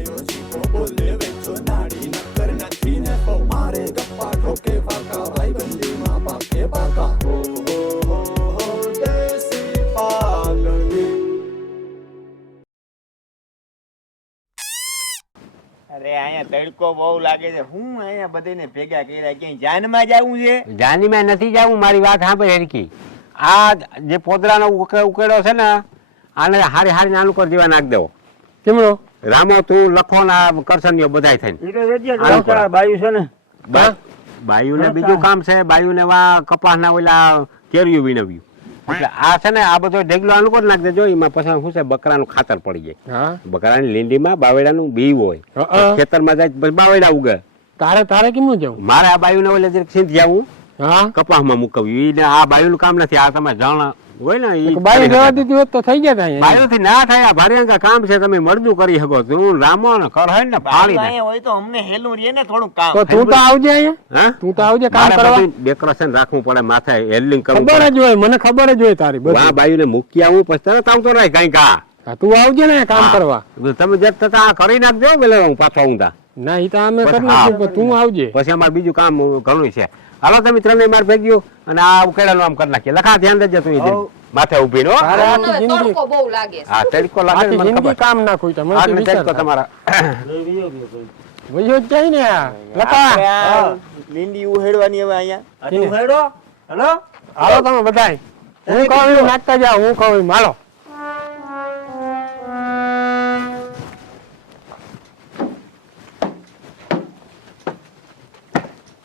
ભાઈઓ જીવો બોલે વેચો નાડી નકર નથી ને તો મારે ગપ્પા ઠોકે ફાકા ભાઈ બંધીમાં પાકે પાકા હો દેશી પાલડી. અરે અહીંયા તડકો બહુ લાગે છે. હું અહીંયા બધાને ભેગા કર્યા ક્યાંય જાનમાં જવું છે? જાનીમાં નથી જવું. મારી વાત સાંભળ હેરકી. આ જે પોદરાનો ઉકેડો છે ને આને હારી હારી નાનું કરી દેવા નાખ દેવો. કેમનો રામો તું લખો ને આ કરશનીઓ બધાય થઈને બાયુ છે ને બાયુને બીજું કામ છે. બાયુને વા કપાસના ઓલા કેરીયું વિનવ્યું એટલે આ છે ને આ બધો ઢેગલો આનું કરી નાખ દેજો. એમાં પછી શું છે બકરાનું ખાતર પડી જાય. બકરાની લીંડીમાં બાવેડાનું બી હોય. ખેતરમાં જાય બાવેડા ઉગે. તારે કેમ જવું? મારે આ બાયુને ઓલે સિંધ જવું કપાસમાં મુકવ્યું. આ બાયુનું કામ નથી. આ તમે જાણ હોય ને બાયુ જવા દીધી હોત તો થઈ ગયા. બાયુથી ના થાય. ભારે કામ છે. તમે મરદું કરી શકો. તું રામો ને કરાય ને પાણી અહીંયા હોય તો અમને હેલું રે ને થોડું કામ. તું તો આવજે અહીંયા. તું તો આવજે કામ કરવા. ડેકોરેશન રાખવું પડે માથે હેલ્ડિંગ કરવું ખબર જ હોય. મને ખબર જ હોય તારી બધી. આ બાયુને મૂકી આવું પછી તરત આવતો રહે કઈ કા. તું આવજે ને કામ કરવા. તમે જત થતા કરી નાખજો. પેલા હું પાછો આવું તા ના એ તો અમે કરી નાખીએ. તું આવજે પછી અમારે બીજું કામ ઘણું છે. હાલો તમે ત્રણેય માર ભેગ્યો અને આ ઉકેડાનું આમ કરી નાખીએ. લખા ધ્યાન દેજો તું માથે ઉભી નો. તડકો બહુ લાગે. હા તડકો લાગે. જિંદગી કામ ના કોઈ તમને તડકો તમારા વયો જાય ને. લખા લીંડી ઉહેડવાની હવે અહીંયા ઉહેડો. હેલો હાલો તમે બધાય. હું કહું નાખતા જાઓ. હું કહું માલો.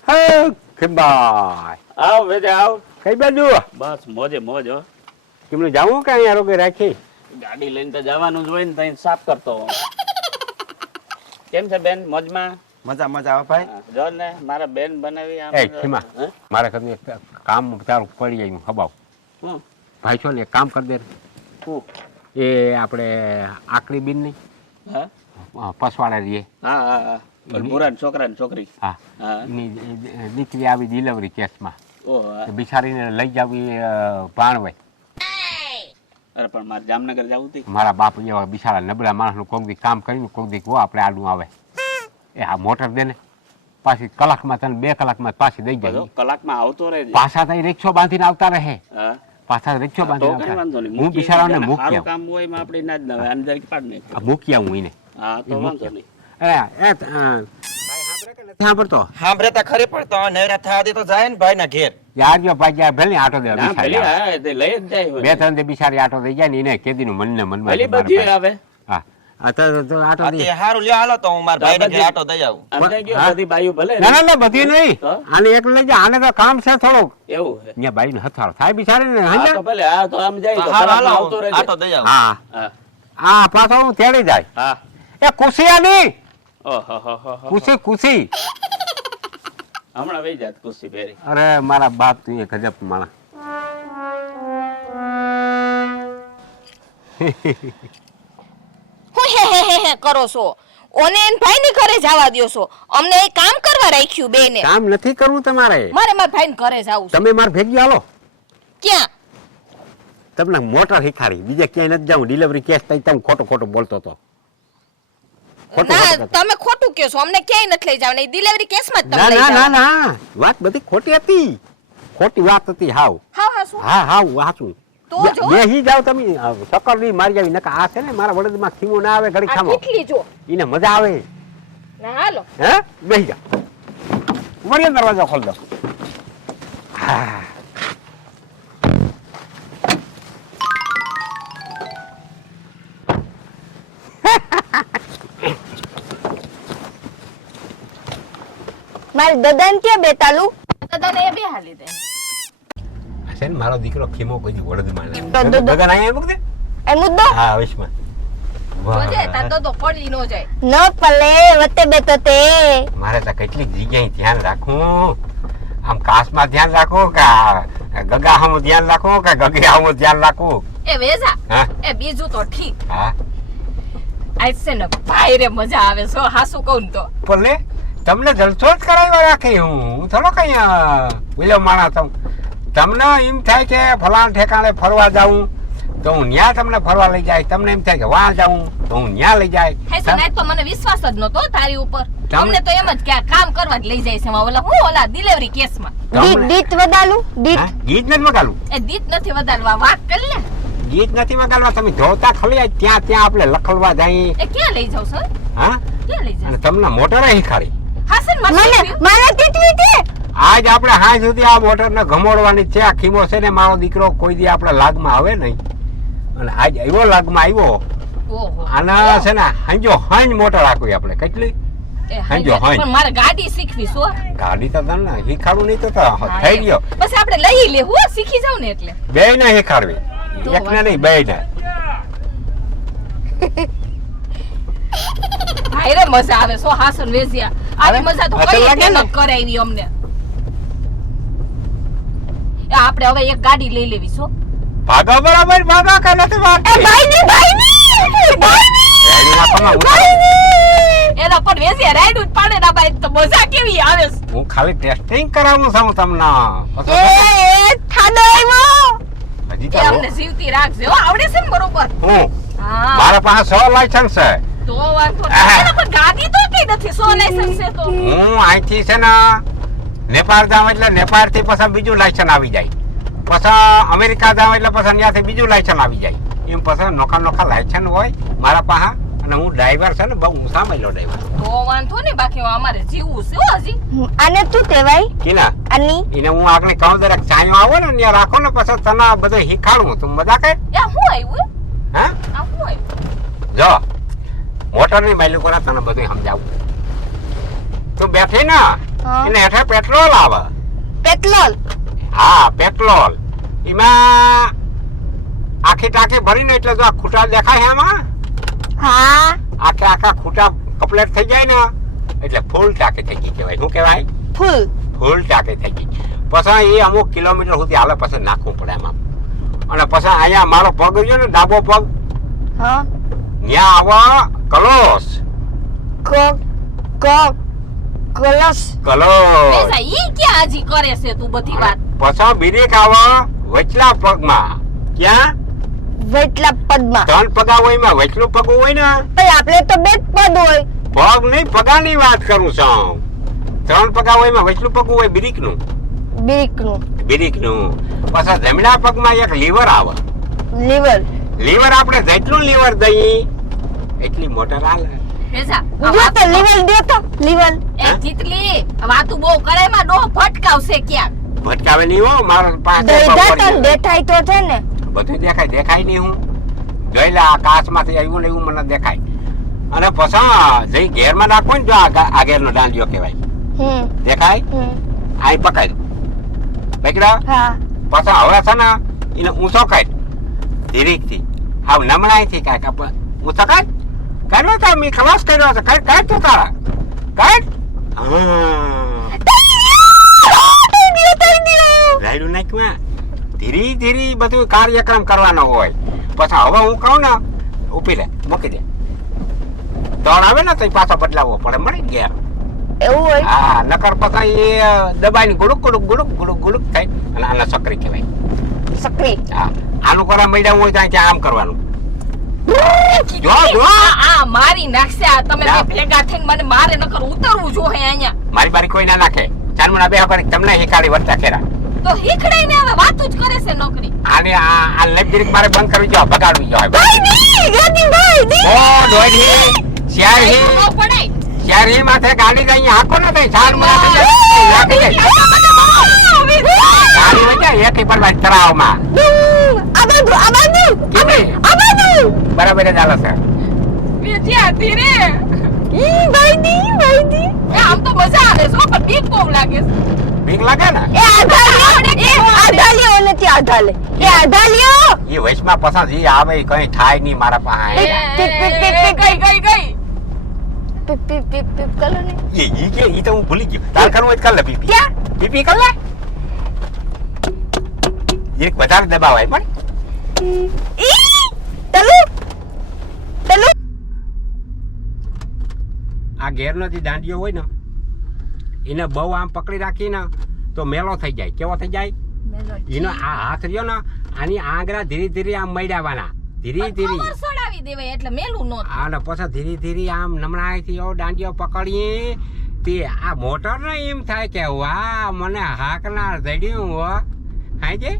હે ખીબાઈ આવ વેજે આવ. કઈ બાજુ? બસ મોજે મોજ હો. કેમનું જાવું કે અહીંયા રોગે રાખી? ગાડી લઈને તો જવાનું જ હોય ને તઈ સાફ કરતો. કેમ છે બેન? મોજમાં? મજા મજા આવે ભાઈ. જો ને મારા બેન બનાવી આમ. એ ખીમા મારે કદી કામ તારું પડી જાય હબાવ. ભાઈ છો ને એક કામ કરી દે. એ આપણે આકડી બીન ની પસવાડે રહીએ. હા હા હા પુરાન છોકરા ને છોકરી. હા દીકરી આવી ડિલિવરી કેસમાં. બિચારીને લઈ જાવી ભાણવાય. અરે પણ મારે જામનગર જવું હતું. મારા બાપ એવા બિચારા નબળા માણસનું કોક દી કામ કરીને કોક દી આપણે આડું આવે. એ આ મોટર દે ને પાછી કલાકમાં તને 2 કલાકમાં પાછી દઈ જાય. કલાકમાં આવતો રહે. પાછા તઈ રિક્ષો બાંધીને આવતા રહે. પાછા રિક્ષો બાંધીને હું બિચારાને મૂકી કામ હોય એમાં આપણે ના જ લાવે. અંદર પાડ ને મૂકી આવું એને. હા તો વાંધો નહીં. સાંભળતો સાંભળતા ખરી પડતો નવરા થયા દે તો જાય ને ભાઈ ના ઘેર. યાર જો ભાઈ જાય ભલે આટો દે. લઈ જ જાય. 2-3 બિચારી આટો દઈ જાય ને એને કેદી નું મનને મનમાં આવે. હા આટો દે. હારું લ્યો હાલો તો હું મારા ભાઈ ના ઘેર આટો દઈ આવું. બધી બાયુ ભલે. ના ના બધી નહીં. આને એક લઈ જા. આને તો કામ છે થોડુંક. એવું છે. અહીંયા બાઈ ને હથાળો થાય બિચારી ને. હા તો ભલે. હા તો આમ જાય તો આવતો રહે. આટો દઈ આવું. હા હા પાછો હું તેડી જાય. હા એ કુશિયાની ઓહો ખુશી હમણાં વહી જાત ખુશી પહેરી. અરે મારા બાપ તું એક ગજબ માણસ. હું હે કરો છો? ઓને એન ભાઈ ની ઘરે જવા દ્યો છો. અમને એ કામ કરવા રાખ્યું બેને. કામ નથી કરવું તમારે. મારે મારા ભાઈ ને ઘરે જાવું છે. તમે માર ભેગી હાલો. ક્યાં? તમને મોટર શીખાડી. બીજે ક્યાંય નથી જાઉં. ડિલિવરી કેસ થઈ તમે ખોટો બોલતો હતો. ના તમે ખોટું કહો છો. અમને ક્યાંય નથી લઈ જાવ. નહીં ડિલિવરી કેસમાં જ તમે લઈ જાવ. ના વાત બધી ખોટી હતી. ખોટી વાત હતી હાવ. હા શું? હા વાંચું તો જો બેહી જાવ તમે. સકર ની મારી જાવી નકા. આ છે ને મારા વડદમાં ખીમો ના આવે ઘડી ખામો. કેટલી જો એને મજા આવે. ના હાલો હે બેહી જા. વળી દરવાજો ખોલ દો. હા મારી દદન કે બેતાલુ દદન એ બે હાલી દે. છે ને મારો દીકરો ખીમો કોઈ વડદમાં દદન દગન આયા મૂક દે. એ મુદ્દો હા વિશમાં જોજે તાતો તો પડી નો જાય. ન પલે વતે બેતો તે મારે તો કેટલીક જગ્યાએ ધ્યાન રાખવું. આમ કાસમાં ધ્યાન રાખવું કે ગગા હામું ધ્યાન રાખવું કે ગગે હામું ધ્યાન રાખવું. એ વેજા હા એ બીજું તો ઠીક. હા આજ છે ને ભાઈ રે મજા આવે છો. હાસુ કહું તો ભલે તમને જલસો જ કરાવ્યો રાખી. હું થોડો કઈ બોલ્યો માણા તમને એમ થાય કે ફલાણ ઠેકાણે ફરવા જાઉં તો હું ન્યા તમને ફરવા લઈ જાય. તમને એમ થાય કે વાં જાઉં તો હું ન્યા લઈ જાય. હેસન આજ તો મને વિશ્વાસ જ નતો તારી ઉપર. તમને- અમને તો એમ જ કે આ કામ કરવા જ લઈ જાય છે ઓલા હું ઓલા ડિલિવરી કેસમાં. દીત વદાલું દીત હા? ગીત નથી વગાડવું. એ દીત નથી વધારવા વાત કરી લે. ગીત નથી વગાડવા. તમે જોતા ખાલી ત્યાં આપણે લખલવા જાય. એ ક્યાં લઈ જાવ સર? હા ક્યાં લઈ જાવ? અને તમને મોટરે શીખાડી. હાસન મને મને તીતવી તે આજ આપણે હાઈ સુધી આ મોટરને ઘમોડવાની છે. આ ખીમો છે ને મારો દીકરો કોઈ દી આપણા લાગમાં આવે નહીં. અને આજ આવ્યો લાગમાં આવ્યો. ઓહો. આના છે ને હાંજો હાંજ મોટર રાખવી આપણે. કેટલી એ હાંજો હાંજે. હાંજ. પણ મારે ગાડી શીખવી છો. ગાડી તો તને શીખાડું નહીં તો થઈ ગયો. પછી આપણે લઈ લે હું શીખી જાવ ને એટલે. બે ને શીખાડવી. તો એકને નહીં બે ને. હાય રે મજા આવે સો હાસન વેજિયા. આવી હવે? મજા તો અસલ કઈ લાગે ને? મત કરાવી અમને. એ આપણે હવે એક ગાડી લઈ લેવી છો. ભાગો બરાબર ભાગો કે નથી ભાગતી? રેડીમાં તમે એના પર વેજિયા રાઈડ ઉત પાડે ના બાઈ તો મજા કેવી આવે છે. હું ખાલી ટેસ્ટિંગ કરાવું છું તમને. એ થાડો આવ્યો હજી એ તો અમને જીવતી રાખજો હો, આવડે છે ને બરોબર. હું હા મારા પાસે 100 લાયસન્સ છે. તો વાંધો નહીં. એના પર ગાડી તો કઈ નથી સો લાયસન્સ છે તો. હું અહીંથી છે ને નેપાળ જાઉં એટલે નેપાળ થી પછી બીજું લાયસન્સ આવી જાય. પછી અમેરિકા જાઉં એટલે પછી ત્યાંથી બીજું લાયસન્સ આવી જાય. એમ પછી નોખા નોખા લાયસન્સ હોય મારા પાસે. અને હું ડ્રાઈવર છે ને બહુ ઊંચા માયલો ડ્રાઈવર. તો વાંધો નહીં બાકી અમારે જીવવું છે હો હજી. આને તું કહેવાય કિલા આની એને હું આગળ કહું દરેક ચાયો આવો ને ત્યાં રાખો ને પછી તને બધું શીખાડું. તું મજા કર. એ હું આવ્યું હા આ હું આવ્યું. જો મોટર ની માઇલું કરે તને બધું સમજાવું. તું બેઠી ને હા. એને હેઠે પેટ્રોલ આવે. પેટ્રોલ હા પેટ્રોલ. એમાં આખી ટાંકી ભરીને એટલે જો આ ખૂટા દેખાય એમાં હા આખા ખૂટા કમ્પ્લીટ થઈ જાય ને એટલે ફૂલ ટાંકી થઈ ગઈ કહેવાય. શું કહેવાય? ફૂલ ફૂલ ટાંકી થઈ ગઈ. પછી એ અમુક કિલોમીટર સુધી હાલે પછી નાખવું પડે એમાં. અને પછી અહીંયા મારો પગ રહ્યો ને ડાબો પગ હા ત્યાં આવે કલોસ. કો કો કલસ કલોસ બેસા ઈ ક્યાં હજી કરે છે તું બધી વાત. પછી બ્રેક આવે વચલા પગમાં. ક્યાં? વેટલા પદમાં 3 પગા હોય એમાં વચલું પગું હોય ને. પણ આપણે તો બે જ પદ હોય પગ નહીં પગાની વાત કરું છું. 3 પગા હોય એમાં વચલું પગું હોય બ્રેકનું. બ્રેકનું બ્રેકનું. પછી જમણા પગમાં એક લીવર આવે. લીવર લીવર આપણે જેટલું લીવર દઈએ એટલી મોટર હાલે. બેસા જો તો લીવર દે તો લીવર એ જીતલી વાતું બહુ કરે માં ડો ફટકાવશે ક્યાં. ભટકાવે નહીં હો મારા પાસે દઈદા તને દેખાય તો છે ને બધું દેખાય નહીં. હું જોઈલા આકાશમાંથી આવ્યું ને એવું મને દેખાય. અને પછી જઈ ઘેરમાં નાખો ને જો આ ઘેરનો દાંડિયો કહેવાય. દેખાય અહીં પકડ પકડા. હા પછી હવે છે ને એને ઊંચો કાઢ ધીરેકથી. હાવ નમણાઈથી કાંઈક ઊંચો કાઢ. કાઢો તો મેં ખલાસ કર્યો છે. કાઢ તું તારા કાઢ. રાયડું નાખ્યું. ધીરે ધીરે બધું કાર્યક્રમ કરવાનો હોય. પછી હવે હું કહું ને ઉપી લે મૂકી દે. તળ આવે ને તો પાછો બદલાવવો પડે. મળી ગયા. એવું હોય હા નકર પછી એ દબાઈને ગુડુક ગુડુક ગુડુક ગુડુક ગુડુક થાય અને આને સક્રી કહેવાય. સક્રી હા આનું કરવા મળ્યા હોય ત્યાં આમ કરવાનું. જો જો આ મારી નાખશે આ તમે જા. બે ભેગા થઈને મને મારે નકર ઉતરવું જોહે અહીંયા. મારી બારી કોઈ ના નાખે. ચાંદમણા બે કરી તમને શીખાડી વર્તા ખેરા. તો હીખડાઈને હવે વાતું જ કરે છે નોકરી. આને આ લાઇબ્રેરી મારે બંધ કરવી જો બગાડવી જો. ભાઈ ની ગાડી ભાઈ ની ઓ દોડી શિયાર હી ન પડાય. શિયાર હી માથે ગાડી જઈ હાકો ના થઈ ચાંદમણા નાખી દે. ગાડી વચ્ચે એક પર બાદ તરાવમાં આબાદુ બરાબર જ હાલે છે. બેઠ્યા ધીરે. ઈ ભાઈ ની એ આમ તો મજા આવે છે પણ બીક બહુ લાગે છે. બીક લાગે ને એ આધાલિયો નથી આધાલે એ આધાલિયો એ વયસમાં પસંદ જે આવે એ કઈ થાય નહીં મારા પાસે. ગઈ પીપ પીપ પીપ પીપ કરો ને ઈ કે ઈ તો હું ભૂલી ગયો. તાર કરવું હોય તો કર લે પીપી. ક્યાં? પીપી કર લે. એક વધારે દબાવાય પણ ઈ તલુ આ ઘેરનો જે દાંડિયો હોય ને એને બહુ આમ પકડી રાખીને તો મેલો થઈ જાય. કેવો થઈ જાય? એનો આ હાથ રહ્યો ને આની આંગળા ધીરે ધીરે આમ મૈડાવાના ધીરે ધીરે કવર સડાવી દેવાય એટલે મેલું નો થાય. અને પછી ધીરે ધીરે આમ નમણાઈથી દાંડીઓ પકડીએ તે આ મોટર ને એમ થાય કે વાહ મને હાકનાર જડ્યું હો હાજે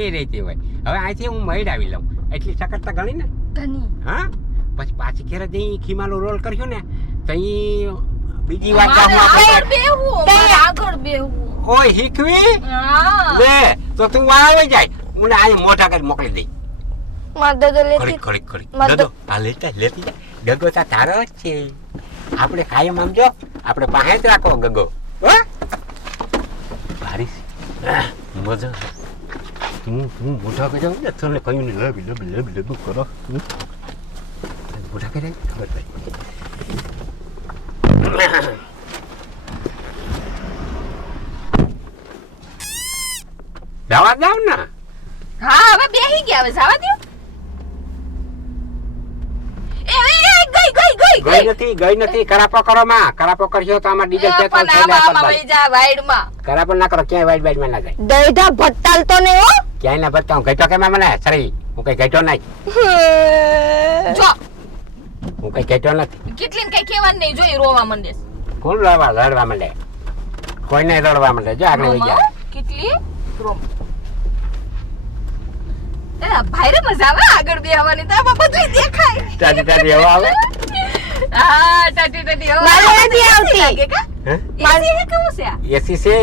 એ રીતે હોય. હવે અહીંથી હું મૈડાવી લઉં એટલી સખત ગણી ને ધની હા પછી પાછી ઘેરે જઈ ખીમાનો રોલ કર્યો ને તો બીજી વાત મારે આગળ બેહવું, મારે આગળ બેહવું. ઓય શીખવી હા. લે તો તું આવી જાય મને અહીં મોટા કરી મોકલી દઈ માર દાદા લેતી ખડી ખડી ખડી માર દદો આ લેતા લેતી જા. ગગો તા તારો જ છે આપણે કાયમ આમ જો આપણે પાસે જ રાખો ગગો હો ભારી મજા હું મોટા કરી જાઉં ને તને કહ્યું ને લબ લબ લબ લબ કરો મોટા કરી ખબર પડી જવા જાવ ને હા હવે બેહી ગયા, હવે જવા દ્યો. ગઈ નથી કરાપો કરો માં કરાપો કરશો તો આમાં ડીઝલ પેટ્રોલ થઈ જાય કરાપો ના કરો ક્યાંય વાઈટ વાઈટ માં ના જાય દઈધા ભટ્ટાલ તો ને હો ક્યાંય ના બતાવું ગઈતો કે મને સરી હું કઈ ગઈતો નહીં જો હું કઈ ગઈતો નથી કેટલીને કઈ કહેવાનું નહીં, જોઈ રોવા માંડે છે. કોણ લડવા માંડે કોઈને લડવા માંડે જો આગળ વહી ગયા કેટલી રોમ ભાઈરે મજા આવે આગળ બેહવાની, તો આમાં બધું દેખાય. તાજી તાજી હવા આવે હા ટાટી ટાટી હવા મારે નથી આવતી. લાગે કા? હે એસી હે કેવું છે આ? એસી છે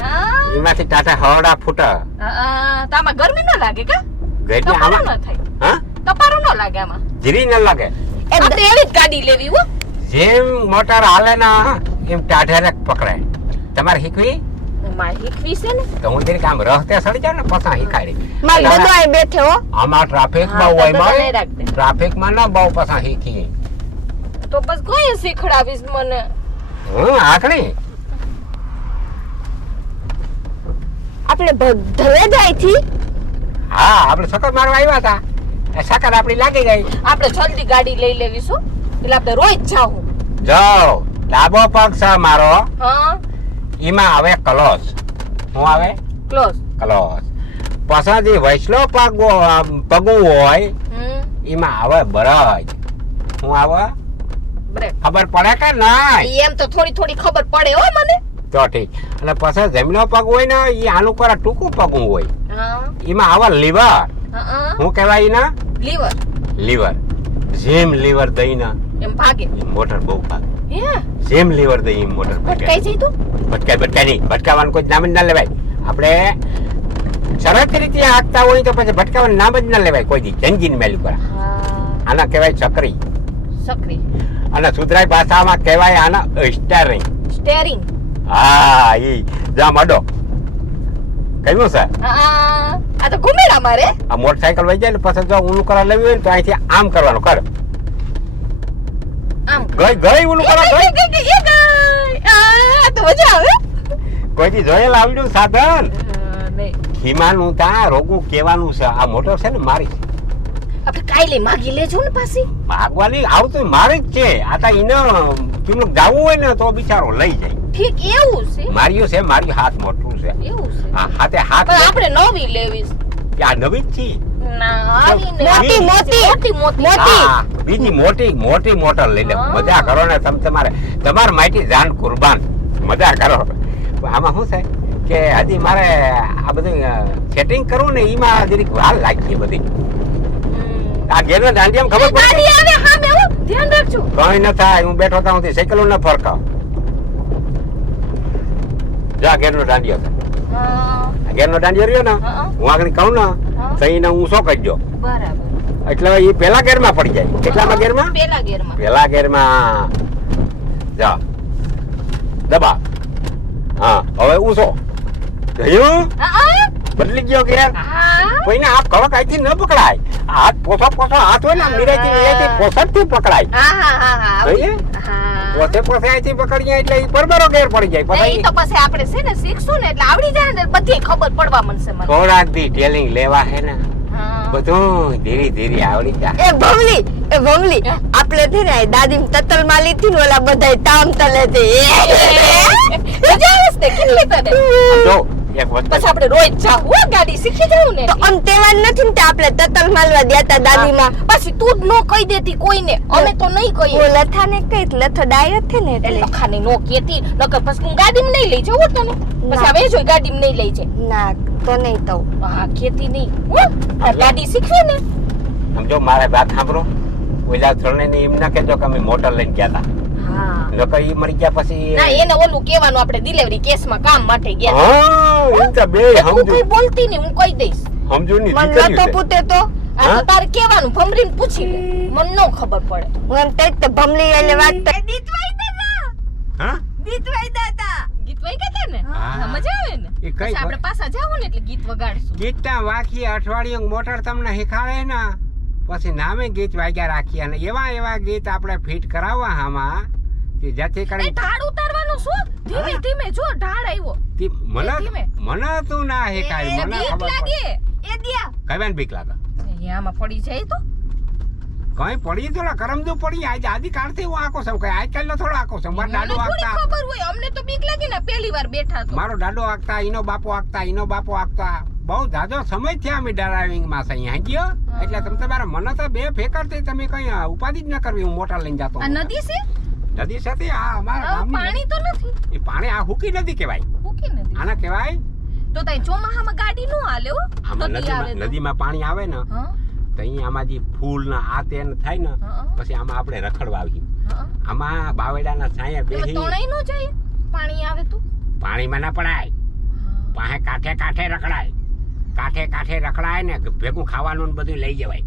હા એમાંથી ટાટા હવડા ફૂટા તો આમાં ગરમી ન લાગે કા? ગઈ તપારું આમાં ન થાય, હા તપારું ન લાગે આમાં. જીરી ન લાગે આપણે એવી જ ગાડી લેવી હો. જેમ મોટર હાલે ના એમ ટાઢે પકડાય તમારે શીખવી મારે શીખવી છે ને. તો હું જરીક આમ રસ્તે સડી જાવ ને પછી શીખાડી માર દાદો અહીં બેઠે હો આમાં ટ્રાફિક હા, બહુ હોય તો માં નહીં રાખતે. ટ્રાફિક માં ના બહુ પછી શીખી તો બસ કોઈ શીખડાવીશ મને. હું આખણી આપણે ભદ્રવે જાય થી હા આપણે સકર મારવા આવ્યા હતા એ સકર આપણી લાગી ગઈ આપણે જલ્દી ગાડી લઈ લેવી શું, એટલે આપણે રોજ જાવું. જાઓ ડાબો પગ છે મારો હા એમાં આવે ક્લોઝ શું આવે ક્લોઝ. ક્લોઝ પછી જે વૈષ્ણવ પગું હોય એમાં આવે બરજ શું આવે બ્રેક. ખબર પડે કે નહીં એમ તો થોડી થોડી ખબર પડે હો મને. તો ઠીક અને પછી જમણો પગ હોય ને એ આનું કરા ટૂંકું પગું હોય હા એમાં આવે લીવર હા શું કહેવાય ના લીવર લીવર જેમ લીવર દઈને એમ ભાગે. મોટર બહુ ભાગે હે જેમ લીવર દઈ એમ મોટર ભાગે ભટકાઈ જઈ તું. ભટકાય નહીં ભટકાવાનું કોઈ નામ જ ના લેવાય આપણે સરસ રીતે હાંકતા હોય તો પછી ભટકાવાનું નામ જ ના લેવાય કોઈ દી જંજીન મેલ્યું કરા હા આના કહેવાય ચકરી સક્રી અને સુધરાઈ ભાષામાં કહેવાય આના સ્ટેરિંગ સ્ટેરિંગ. હા એ જા મડો કહ્યું છે આ તો ઘુમેડા મારે. આ મોટરસાયકલ વહી જાય ને પછી જો ઊનું કરવા લેવી હોય ને તો અહીંથી આમ કરવાનું કર આમ ગઈ ઊનું કરવા ગઈ આ તો મજા આવે. કોઈ દી જોયેલ આવડ્યું સાધન નહીં ખીમાનું ત્યાં રોગું કેવાનું છે આ મોટર છે ને મારી છે. આપણે કાલે માગી લેજો ને પાછી. ભાગવાની આવતું મારી જ છે આ તો એને કેમનું જાવું હોય ને તો બિચારો લઈ જાય ઠીક એવું છે. માર્યું છે મારી હાથ મોટું છે એવું છે. હા હાથે હાથ પણ આપણે નવી લેવી છે. આ નવી જ છે ના આવી ને મોટી, મોટી. મોટી હા, બીજી મોટી મોટર લઈ લે હા. મજા કરો ને તમારે માટી જાન કુરબાન મજા કરો આમાં શું છે કે હજી મારે આ બધું સેટિંગ કરવું ને એમાં જરીક વાર લાગી બધી આ ઘેરનો દાંડિયામાં ખબર પડે ગાડી આવે સામે હો, ધ્યાન રાખજો. કઈ ન થાય હું બેઠો હતા હું સાયકલ ન ફરકાવ જા ઘેરનો દાંડિયો છે હા આ ઘેરનો દાંડિયો રહ્યો ને હા. હું આગળ કહું ને હા. તો એને ઊંચો કરજો બરાબર. એટલે એ પેલા ગેરમાં પડી જાય કેટલામાં ગેરમાં પેલા ગેરમાં. પેલા ગેરમાં જા દબા હા હવે ઊંચો ગયું હા બદલી ગયો ગેર હા કોઈને હાથ કડક આઈથી ન પકડાય હાથ પોસો હાથ હોય ને નિરાયથી પોસડથી પકડાય હા જોઈએ? પોસે આઈથી પકડીએ એટલે ઈ બરબરો ગેર પડી જાય એ પછી તો પછી આપણે છે ને શીખશું ને એટલે આવડી જાય ને બધી ખબર પડવા મળશે મને. થોડાક દી ટેલિંગ લેવા હે ને હા. બધું ધીરે ધીરે આવડી જાય એ ભમલી આપણે થી ને દાદી તતલ માં લીધી ને ઓલા બધાય તામ તલે થી મજા આવે છે કેટલી તને. આમ જો એક વખત પછી આપણે રોજ જાવું હો ગાડી શીખી જાવું ને તો આમ તેવા નથી ને તે આપણે તતલ માલવા દેતા દાદીમાં. પછી તું જ નો કહી દેતી કોઈને અમે તો નહીં ઓ કહીએ લથાને કઈ લથો ડાયો છે ને એટલે લખાને નો કેતી નકર પછી હું ગાડીમાં નહીં લઈ જાઉં હો તને પછી હવે જો ગાડીમાં નહીં લઈ જાય ના તો નહીં તો હા કેતી નહીં હો આ ગાડી શીખવી ને સમજો મારે વાત સાંભળો ઓલા થરણે ને એમ ના કહેજો કે અમે મોટર લઈને ગયા હતા હા નકર ઈ મરી ગયા પછી ના એને ઓલું કહેવાનું આપણે ડિલિવરી કેસમાં કામ માટે ગયા હા એમ તો બે તું સમજુ કઈ બોલતી નહીં હું કહી દઈશ સમજુ ની મન દીકરી નતો છે પૂતે તો આ તો તારે કહેવાનું ભમરીને પૂછી લે મને નો ખબર પડે હું એમ તે જ ભમલી એટલે વાત તો દીતવાઈ દાદા હા દીતવાઈ દાદા ગીત વાઈ ગયા ને હા. મજા આવે ને એ કઈ પછી આપણે પાછા જાવું ને એટલે ગીત વગાડશું ગીતના વાકી અઠવાડિયું મોટર તમને શીખાડે ને પછી નામે ગીત વાગ્યા રાખી અને એવા ગીત આપણે ફિટ કરાવવા આમાં કે જેથી એ કરી ઢાળ ઉતારવાનું શું ધીમે ધીમે જો ઢાળ આવ્યો મને તું ના શીખાય એ મને બીક ખબર લાગે પડે એ દિયા કઈ બીક લાગે આમાં પડી જાય તો કઈ પડી તો કરમદુ પડી આજ આદિ કાળથી હું આખો છું કઈ આજકાલ નો થોડો આખો છું મારો મને દાડો થોડી આગતા ખબર હોય અમને તો બીક લાગી ને પહેલી વાર બેઠા તો મારો દાડો આગતા ઈનો બાપો આગતા બહુ જાજો સમય થયા અમે ડરાઇવિંગ માં છે અહીંયા ગયો એટલે તમે તમારા મને તો બે ફેકરથી તમે કઈ ઉપાધિ જ ન કરવી હું મોટર લઈને જતો આ નદી છે નદી સાથે આ અમારા ગામની પાણી તો નથી એ પાણી આ હુકી નદી કહેવાય ભૂકી નદી આના કહેવાય તો તઈ ચોમાહામાં ગાડી નો હાલે હો આમાં નદી આવે તો નદીમાં પાણી આવે ને હા તો અહીંયા આમાં જે ફૂલ ના આ તે થાય ને હા. પછી આમાં આપણે રખડવા આવી હા આમાં બાવેડાના છાંયે એમાં બેસી તણાઈ નો જાય પાણી આવે તો પાણીમાં ના પડાય પાસે કાંઠે રખડાય ને ભેગું ખાવાનું ને બધું લઈ જવાય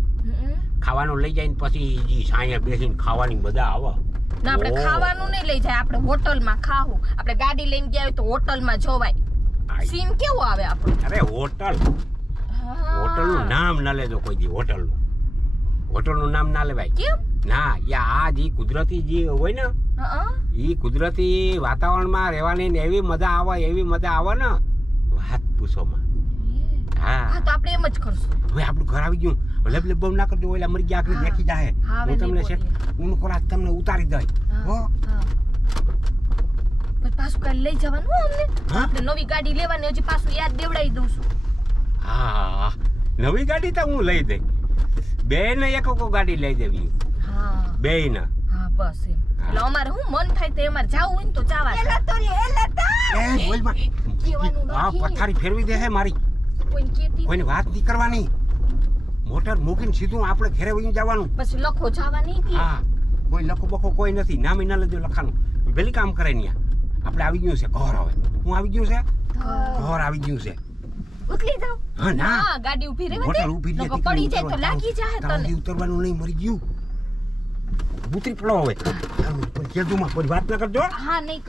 ખાવાનું લઈ જાય ને પછી જી છાંયે બેસીને ખાવાની મજા આવે ના આપણે ઓહ. ખાવાનું નહીં લઈ જાય આપણે હોટલમાં ખાવું આપણે ગાડી લઈને ગયા હોય તો હોટલમાં જોવાય સીન કેવું આવે આપણું અરે હોટલનું નામ ના લેજો કોઈ દી હોટલનું નામ ના લેવાય કેમ ના યા આ જે કુદરતી જે હોય ને હા ઈ કુદરતી વાતાવરણમાં રહેવાની ને એવી મજા આવે ને વાત પૂછોમાં હા હા તો આપણે એમ જ કરશું હવે આપણું ઘર આવી ગયું લબ બહુ ના કરજો ઓલા મરી ગયા આગળ દેખી જાય હા, હવે હું તમને નહીં સેટ હું કોલા તમને ઉતારી દઈ હો હા પણ પાછું કાલે લઈ જવાનું હો અમને હા? આપણે નવી ગાડી લેવાની હજી પાછું યાદ દેવડાવી દઉં છું હા નવી ગાડી તો હું લઈ દઈ બે ને એક ગાડી લઈ દેવી હા બે ને હા બસ એમ એટલે અમારે હું મન થાય તો અમારે જાવું હોય ને તો જાવા એ બોલમાં કહેવાનું આ નથી. પથારી ફેરવી દે હે મારી કોઈને કેતી કોઈને વાત નહીં કરવાની મોટર મૂકીને સીધું આપણે ઘરે વયું જવાનું પછી લખો જાવા નહીં દે હા કોઈ લખો બખો કોઈ નથી નામે ના લેજો લખાનું પેલી કામ કરે ને આપણે આવી ગયું છે ઘર હવે હું આવી ગયું છે ઘર આવી ગયું છે ઉતરી જાવ હા ના હા ગાડી ઊભી રહેવા મોટર દે ઊભી રહે નકર પડી જાય તો લાગી જાય તને ઉતરવાનું નહીં મરી ગયું ઉતરી પડો હવે કેદુમાં કોઈ વાત ના કરજો હા નહીં કર